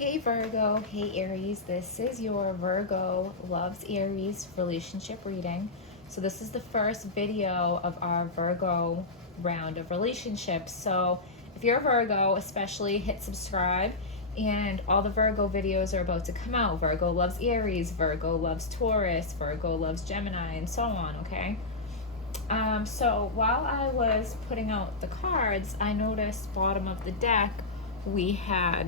Hey Virgo, hey Aries, this is your Virgo loves Aries relationship reading. So this is the first video of our Virgo round of relationships. So if you're a Virgo, especially hit subscribe, and all the Virgo videos are about to come out. Virgo loves Aries, Virgo loves Taurus, Virgo loves Gemini, and so on, okay? So while I was putting out the cards, I noticed bottom of the deck we had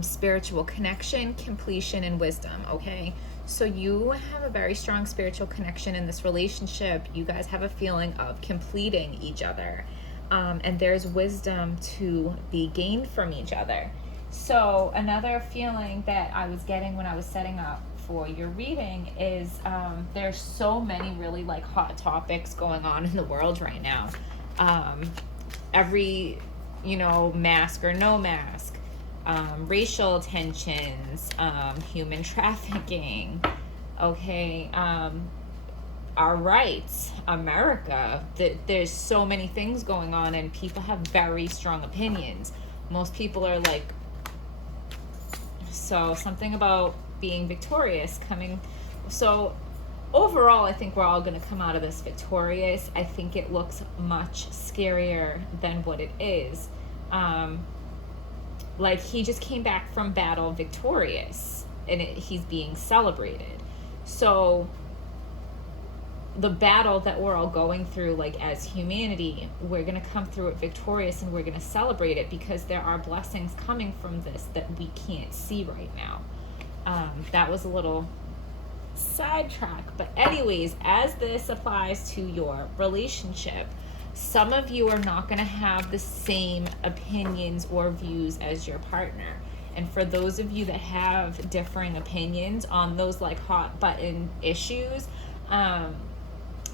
spiritual connection, completion, and wisdom, okay? So you have a very strong spiritual connection in this relationship. You guys have a feeling of completing each other. And there's wisdom to be gained from each other. So another feeling that I was getting when I was setting up for your reading is there's so many really like hot topics going on in the world right now. Every, mask or no mask, racial tensions, human trafficking, okay, our rights, America. There's so many things going on, and people have very strong opinions. Most people are like, so something about being victorious coming. So overall, I think we're all going to come out of this victorious. I think it looks much scarier than what it is. Like he just came back from battle victorious, and he's being celebrated. So the battle that we're all going through, like as humanity, we're going to come through it victorious, and we're going to celebrate it because there are blessings coming from this that we can't see right now. That was a little sidetrack, but anyways, as this applies to your relationship, some of you are not going to have the same opinions or views as your partner. And for those of you that have differing opinions on those like hot button issues,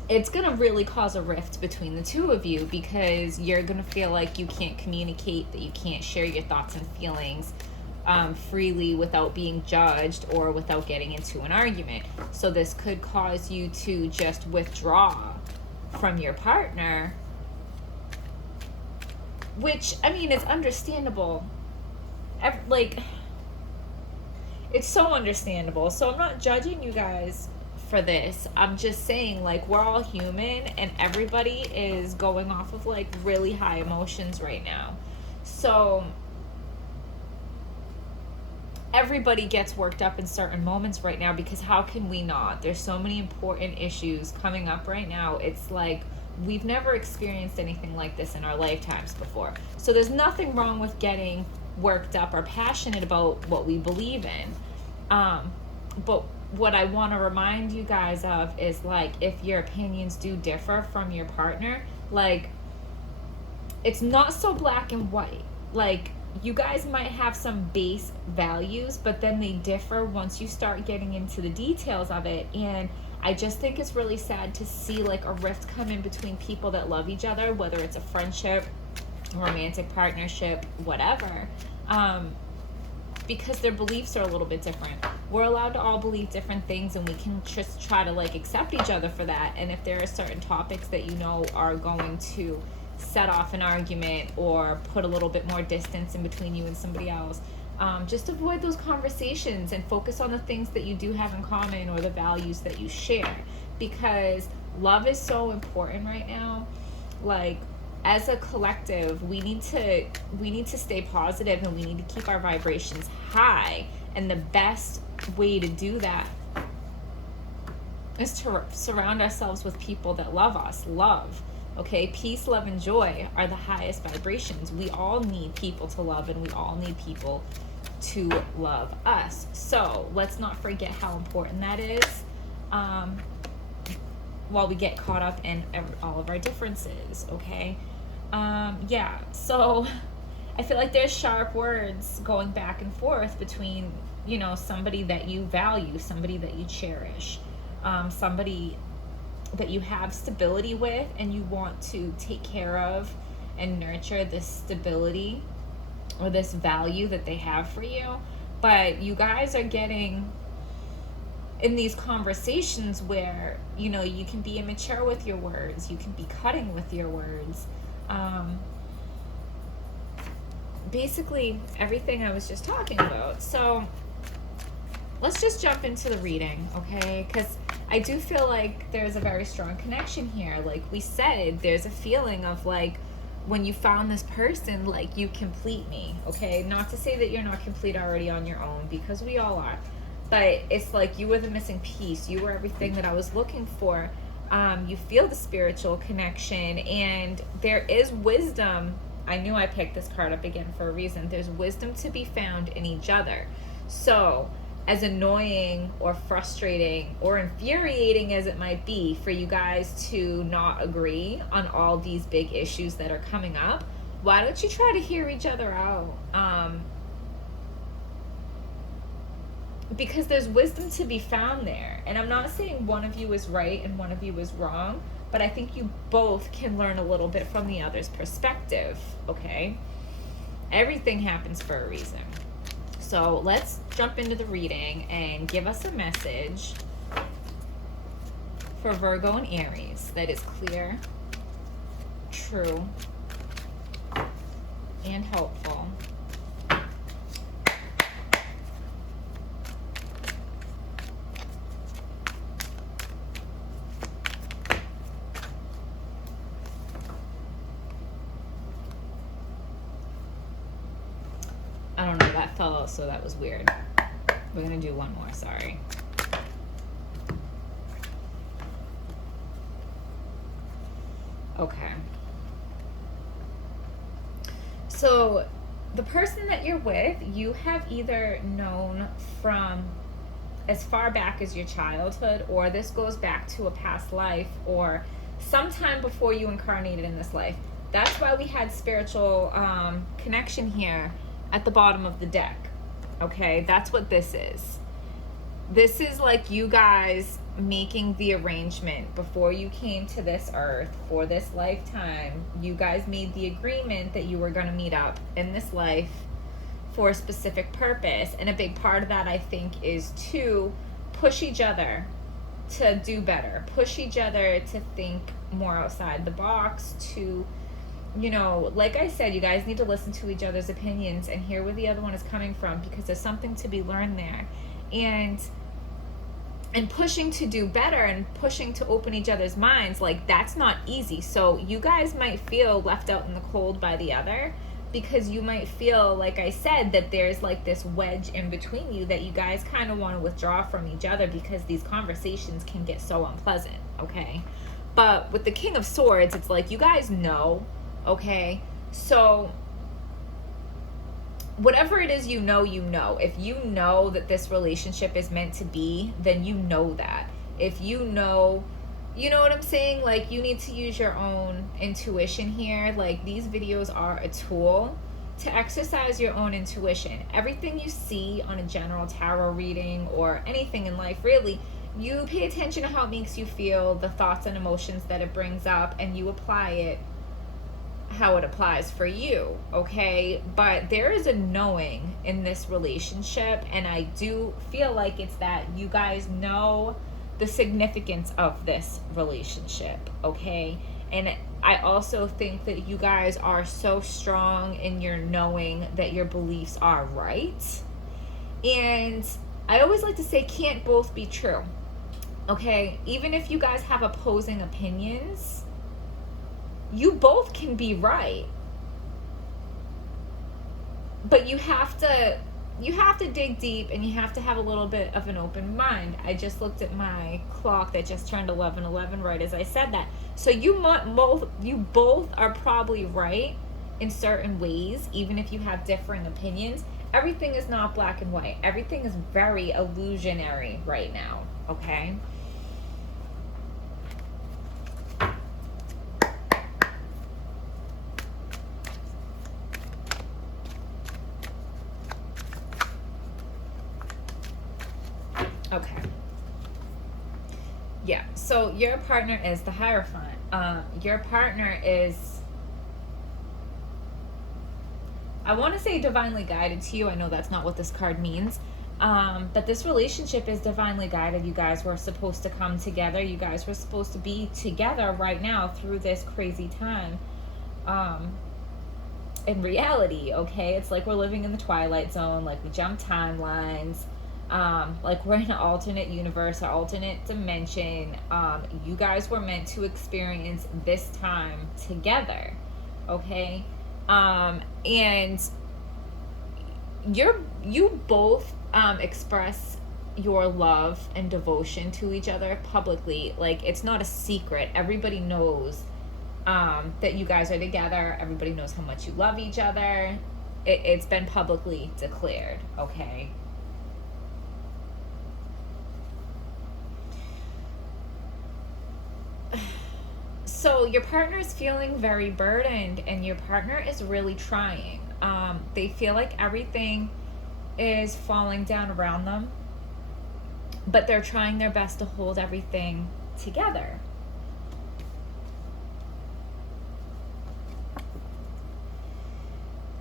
it's going to really cause a rift between the two of you, because you're going to feel like you can't communicate, that you can't share your thoughts and feelings freely without being judged or without getting into an argument. So this could cause you to just withdraw from your partner, which, I mean, it's understandable. Like, it's so understandable. So I'm not judging you guys for this. I'm just saying, like, we're all human, and everybody is going off of like really high emotions right now. So everybody gets worked up in certain moments right now, because how can we not? There's so many important issues coming up right now. It's like we've never experienced anything like this in our lifetimes before. So there's nothing wrong with getting worked up or passionate about what we believe in. But what I want to remind you guys of is, like, if your opinions do differ from your partner, like, it's not so black and white. Like, you guys might have some base values, but then they differ once you start getting into the details of it. And I just think it's really sad to see like a rift come in between people that love each other, whether it's a friendship, romantic partnership, whatever, because their beliefs are a little bit different. We're allowed to all believe different things, and we can just try to like accept each other for that. And if there are certain topics that you know are going to set off an argument or put a little bit more distance in between you and somebody else, just avoid those conversations and focus on the things that you do have in common or the values that you share, because love is so important right now. Like, as a collective, we need to stay positive, and we need to keep our vibrations high, and the best way to do that is to surround ourselves with people that love us. Okay, peace, love, and joy are the highest vibrations. We all need people to love, and we all need people to love us. So let's not forget how important that is, while we get caught up in all of our differences, okay? Yeah, so I feel like there's sharp words going back and forth between, somebody that you value, somebody that you cherish, somebody that you have stability with, and you want to take care of and nurture this stability or this value that they have for you. But you guys are getting in these conversations where, you can be immature with your words, you can be cutting with your words, basically everything I was just talking about. So let's just jump into the reading, okay? Because I do feel like there's a very strong connection here. Like we said, there's a feeling of like, when you found this person, like, you complete me, okay? Not to say that you're not complete already on your own, because we all are. But it's like you were the missing piece. You were everything that I was looking for. You feel the spiritual connection, and there is wisdom. I knew I picked this card up again for a reason. There's wisdom to be found in each other. So as annoying or frustrating or infuriating as it might be for you guys to not agree on all these big issues that are coming up, why don't you try to hear each other out? Because there's wisdom to be found there. And I'm not saying one of you is right and one of you is wrong, but I think you both can learn a little bit from the other's perspective, okay? Everything happens for a reason. So let's jump into the reading and give us a message for Virgo and Aries that is clear, true, and helpful. I don't know, that fell out, so that was weird. We're gonna do one more, sorry. Okay. So the person that you're with, you have either known from as far back as your childhood, or this goes back to a past life, or sometime before you incarnated in this life. That's why we had spiritual connection here at the bottom of the deck. Okay, that's what this is. This is like you guys making the arrangement before you came to this earth for this lifetime. You guys made the agreement that you were going to meet up in this life for a specific purpose. And a big part of that, I think, is to push each other to do better, push each other to think more outside the box, to, you know, like I said, you guys need to listen to each other's opinions and hear where the other one is coming from, because there's something to be learned there. And pushing to do better and pushing to open each other's minds, like, that's not easy. So you guys might feel left out in the cold by the other, because you might feel, like I said, that there's like this wedge in between you that you guys kind of want to withdraw from each other, because these conversations can get so unpleasant, okay? But with the King of Swords, it's like you guys know, okay? So whatever it is, you know. If you know that this relationship is meant to be, then you know that. If you know what I'm saying? Like, you need to use your own intuition here. Like, these videos are a tool to exercise your own intuition. Everything you see on a general tarot reading or anything in life, really, you pay attention to how it makes you feel, the thoughts and emotions that it brings up, and you apply it how it applies for you, okay? But there is a knowing in this relationship, and I do feel like it's that you guys know the significance of this relationship, okay? And I also think that you guys are so strong in your knowing that your beliefs are right. And I always like to say, can't both be true, okay? Even if you guys have opposing opinions, you both can be right. But you have to dig deep, and you have to have a little bit of an open mind. I just looked at my clock that just turned 11:11 right as I said that. So you both are probably right in certain ways, even if you have different opinions. Everything is not black and white. Everything is very illusionary right now, okay? Okay. Yeah, so your partner is the Hierophant. Your partner is, I want to say, divinely guided to you. I know that's not what this card means. But this relationship is divinely guided. You guys were supposed to come together. You guys were supposed to be together right now through this crazy time. in reality, okay? It's like we're living in the Twilight Zone, like we jump timelines, like we're in an alternate universe, an alternate dimension. You guys were meant to experience this time together, okay? And you both express your love and devotion to each other publicly. Like, it's not a secret. Everybody knows that you guys are together. Everybody knows how much you love each other. It's been publicly declared, okay? So your partner is feeling very burdened, and your partner is really trying. They feel like everything is falling down around them, but they're trying their best to hold everything together.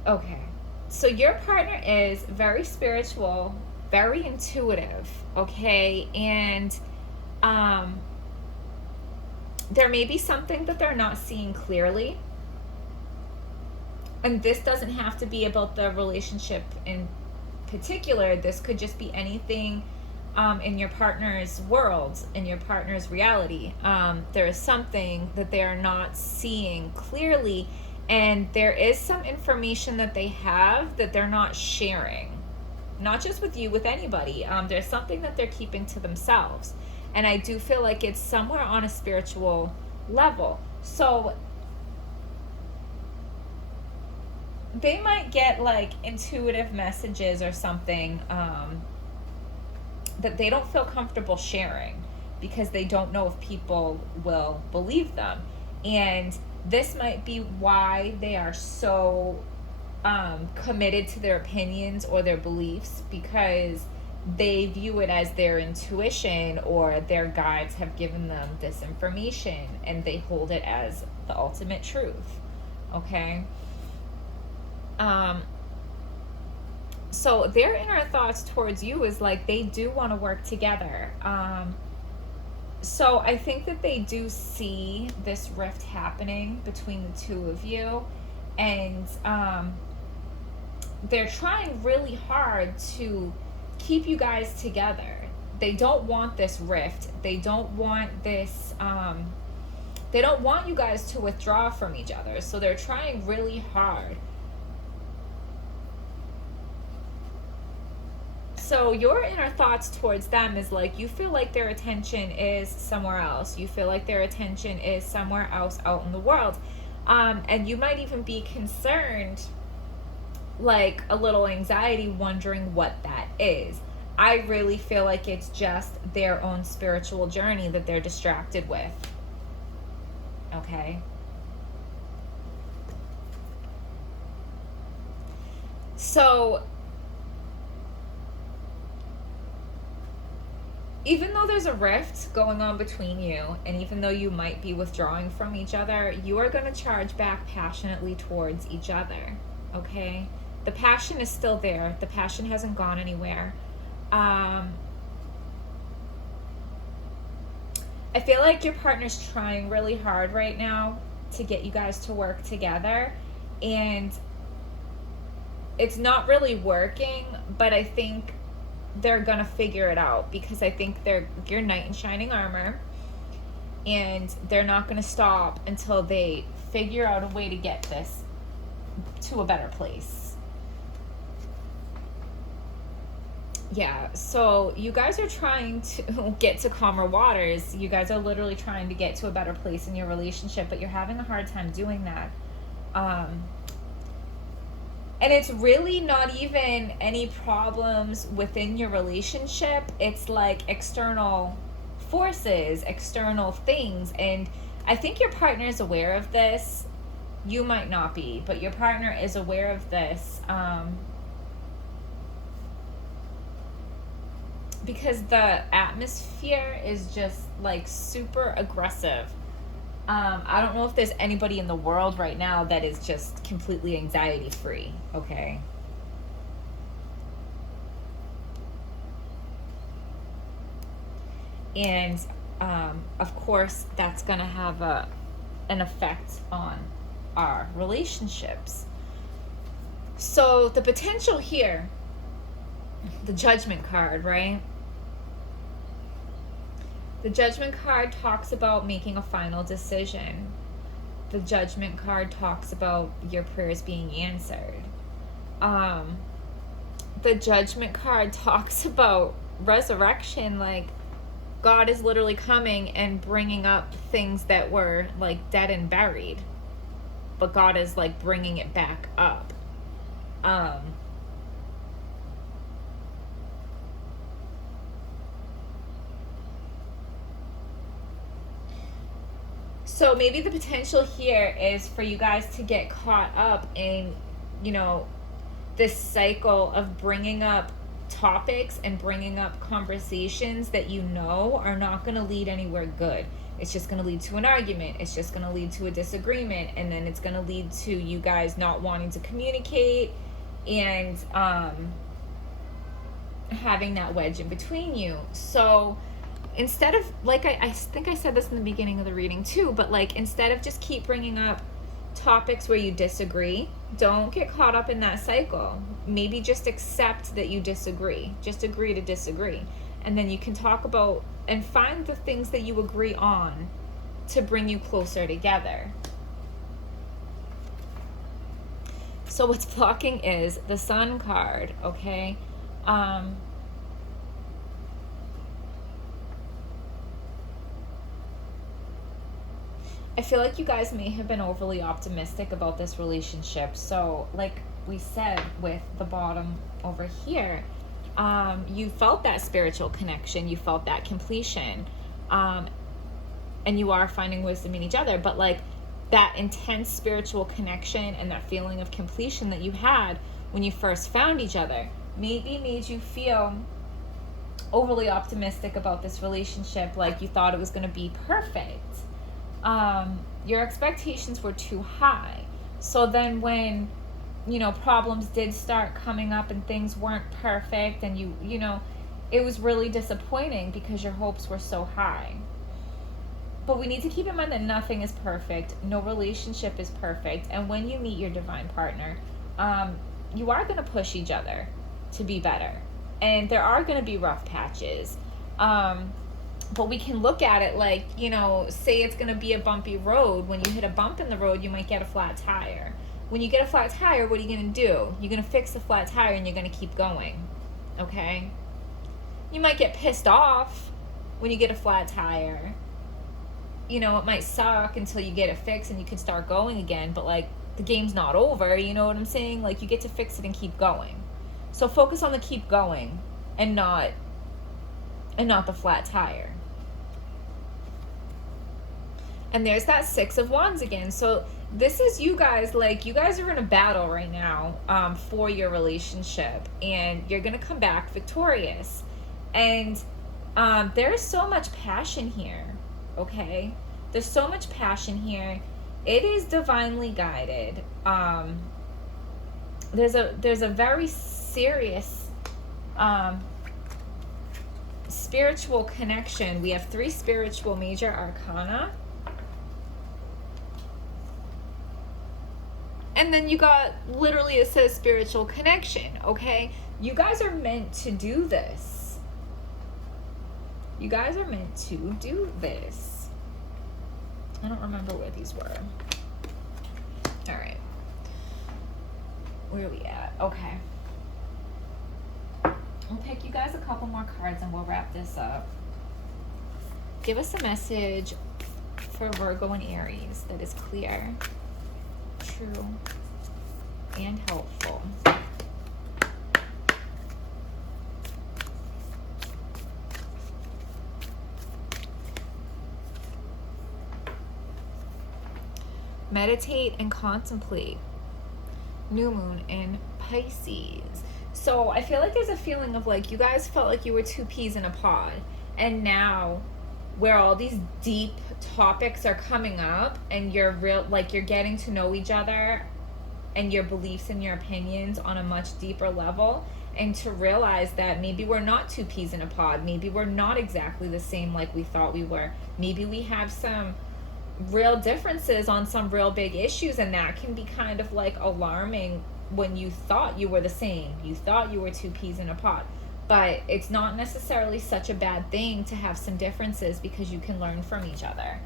Okay, so your partner is very spiritual, very intuitive, okay? And there may be something that they're not seeing clearly. And this doesn't have to be about the relationship in particular. This could just be anything in your partner's world, in your partner's reality. There is something that they are not seeing clearly, and there is some information that they have that they're not sharing. Not just with you, with anybody. There's something that they're keeping to themselves. And I do feel like it's somewhere on a spiritual level. So they might get like intuitive messages or something that they don't feel comfortable sharing because they don't know if people will believe them. And this might be why they are so committed to their opinions or their beliefs, because they view it as their intuition or their guides have given them this information, and they hold it as the ultimate truth, okay? So their inner thoughts towards you is like they do want to work together. So I think that they do see this rift happening between the two of you, and they're trying really hard to keep you guys together. They don't want this rift. They don't want this they don't want you guys to withdraw from each other. So they're trying really hard. So your inner thoughts towards them is like you feel like their attention is somewhere else. You feel like their attention is somewhere else out in the world. And you might even be concerned, like a little anxiety, wondering what that is. I really feel like it's just their own spiritual journey that they're distracted with. Okay? So even though there's a rift going on between you, and even though you might be withdrawing from each other, you are going to charge back passionately towards each other, okay? The passion is still there. The passion hasn't gone anywhere. I feel like your partner's trying really hard right now to get you guys to work together, and it's not really working, but I think they're gonna figure it out, because I think they're your knight in shining armor, and they're not gonna stop until they figure out a way to get this to a better place. Yeah, so you guys are trying to get to calmer waters. You guys are literally trying to get to a better place in your relationship, but you're having a hard time doing that. And it's really not even any problems within your relationship. It's like external forces, external things. And I think your partner is aware of this. You might not be, but your partner is aware of this. Because the atmosphere is just like super aggressive. I don't know if there's anybody in the world right now that is just completely anxiety free, okay? And of course, that's gonna have an effect on our relationships. So the potential here, the Judgment card, right? The Judgment card talks about making a final decision. The Judgment card talks about your prayers being answered. The Judgment card talks about resurrection, like God is literally coming and bringing up things that were like dead and buried, but God is like bringing it back up. So maybe the potential here is for you guys to get caught up in, you know, this cycle of bringing up topics and bringing up conversations that you know are not going to lead anywhere good. It's just going to lead to an argument. It's just going to lead to a disagreement. And then it's going to lead to you guys not wanting to communicate and having that wedge in between you. So instead of, like, I think I said this in the beginning of the reading too, but like, instead of just keep bringing up topics where you disagree, don't get caught up in that cycle. Maybe just accept that you disagree. Just agree to disagree. And then you can talk about and find the things that you agree on to bring you closer together. So what's blocking is the Sun card, okay? I feel like you guys may have been overly optimistic about this relationship. So like we said with the bottom over here, you felt that spiritual connection, you felt that completion, and you are finding wisdom in each other. But like that intense spiritual connection and that feeling of completion that you had when you first found each other maybe made you feel overly optimistic about this relationship, like you thought it was going to be perfect. Your expectations were too high. So then when, you know, problems did start coming up and things weren't perfect and you know, it was really disappointing because your hopes were so high. But we need to keep in mind that nothing is perfect. No relationship is perfect. And when you meet your divine partner, you are going to push each other to be better. And there are going to be rough patches. But we can look at it like, you know, say it's going to be a bumpy road. When you hit a bump in the road, you might get a flat tire. When you get a flat tire, what are you going to do? You're going to fix the flat tire and you're going to keep going. Okay? You might get pissed off when you get a flat tire. You know, it might suck until you get it fixed and you can start going again. But, like, the game's not over. You know what I'm saying? Like, you get to fix it and keep going. So focus on the keep going and not the flat tire. And there's that Six of Wands again. So this is you guys, like, you guys are in a battle right now for your relationship. And you're going to come back victorious. And there's so much passion here, okay? There's so much passion here. It is divinely guided. There's a very serious spiritual connection. We have 3 spiritual major arcana. And then you got, literally it says spiritual connection, okay? You guys are meant to do this. You guys are meant to do this. I don't remember where these were. All right. Where are we at? Okay. I'll pick you guys a couple more cards and we'll wrap this up. Give us a message for Virgo and Aries that is clear, true, and helpful. Meditate and contemplate. New moon in Pisces. So I feel like there's a feeling of like you guys felt like you were 2 peas in a pod, and now where all these deep topics are coming up and you're getting to know each other and your beliefs and your opinions on a much deeper level, and to realize that maybe we're not 2 peas in a pod. Maybe we're not exactly the same like we thought we were. Maybe we have some real differences on some real big issues, and that can be kind of like alarming when you thought you were the same. You thought you were two peas in a pod. But it's not necessarily such a bad thing to have some differences, because you can learn from each other.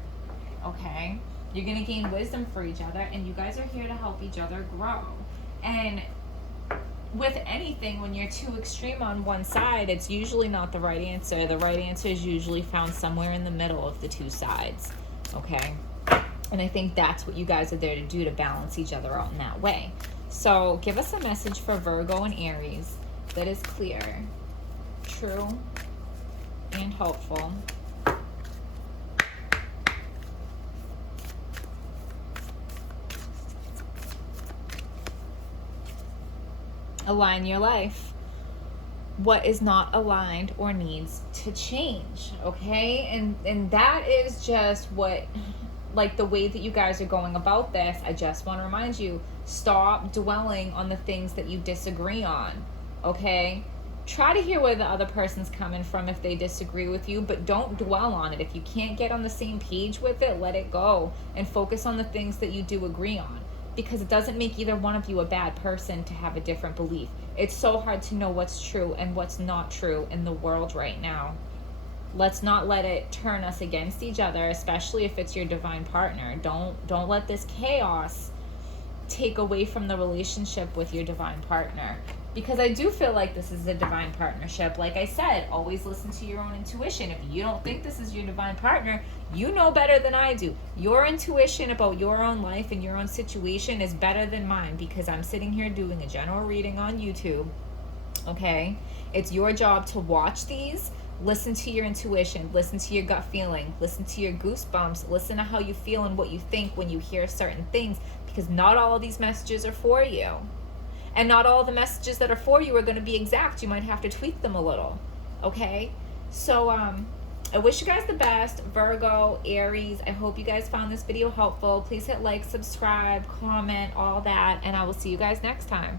Okay? You're going to gain wisdom for each other, and you guys are here to help each other grow. And with anything, when you're too extreme on one side, it's usually not the right answer. The right answer is usually found somewhere in the middle of the two sides. Okay? And I think that's what you guys are there to do, to balance each other out in that way. So give us a message for Virgo and Aries that is clear, true, and hopeful. Align your life. What is not aligned or needs to change, okay? And that is just what, like, the way that you guys are going about this. I just want to remind you, stop dwelling on the things that you disagree on, okay? Try to hear where the other person's coming from if they disagree with you, but don't dwell on it. If you can't get on the same page with it, let it go and focus on the things that you do agree on, because it doesn't make either one of you a bad person to have a different belief. It's so hard to know what's true and what's not true in the world right now. Let's not let it turn us against each other, especially if it's your divine partner. Don't let this chaos take away from the relationship with your divine partner, because I do feel like this is a divine partnership. Like I said, always listen to your own intuition. If you don't think this is your divine partner, you know better than I do. Your intuition about your own life and your own situation is better than mine, because I'm sitting here doing a general reading on YouTube. Okay? It's your job to watch these, listen to your intuition, listen to your gut feeling, listen to your goosebumps, listen to how you feel and what you think when you hear certain things, because not all of these messages are for you. And not all the messages that are for you are going to be exact. You might have to tweak them a little. Okay? So, I wish you guys the best. Virgo, Aries, I hope you guys found this video helpful. Please hit like, subscribe, comment, all that. And I will see you guys next time.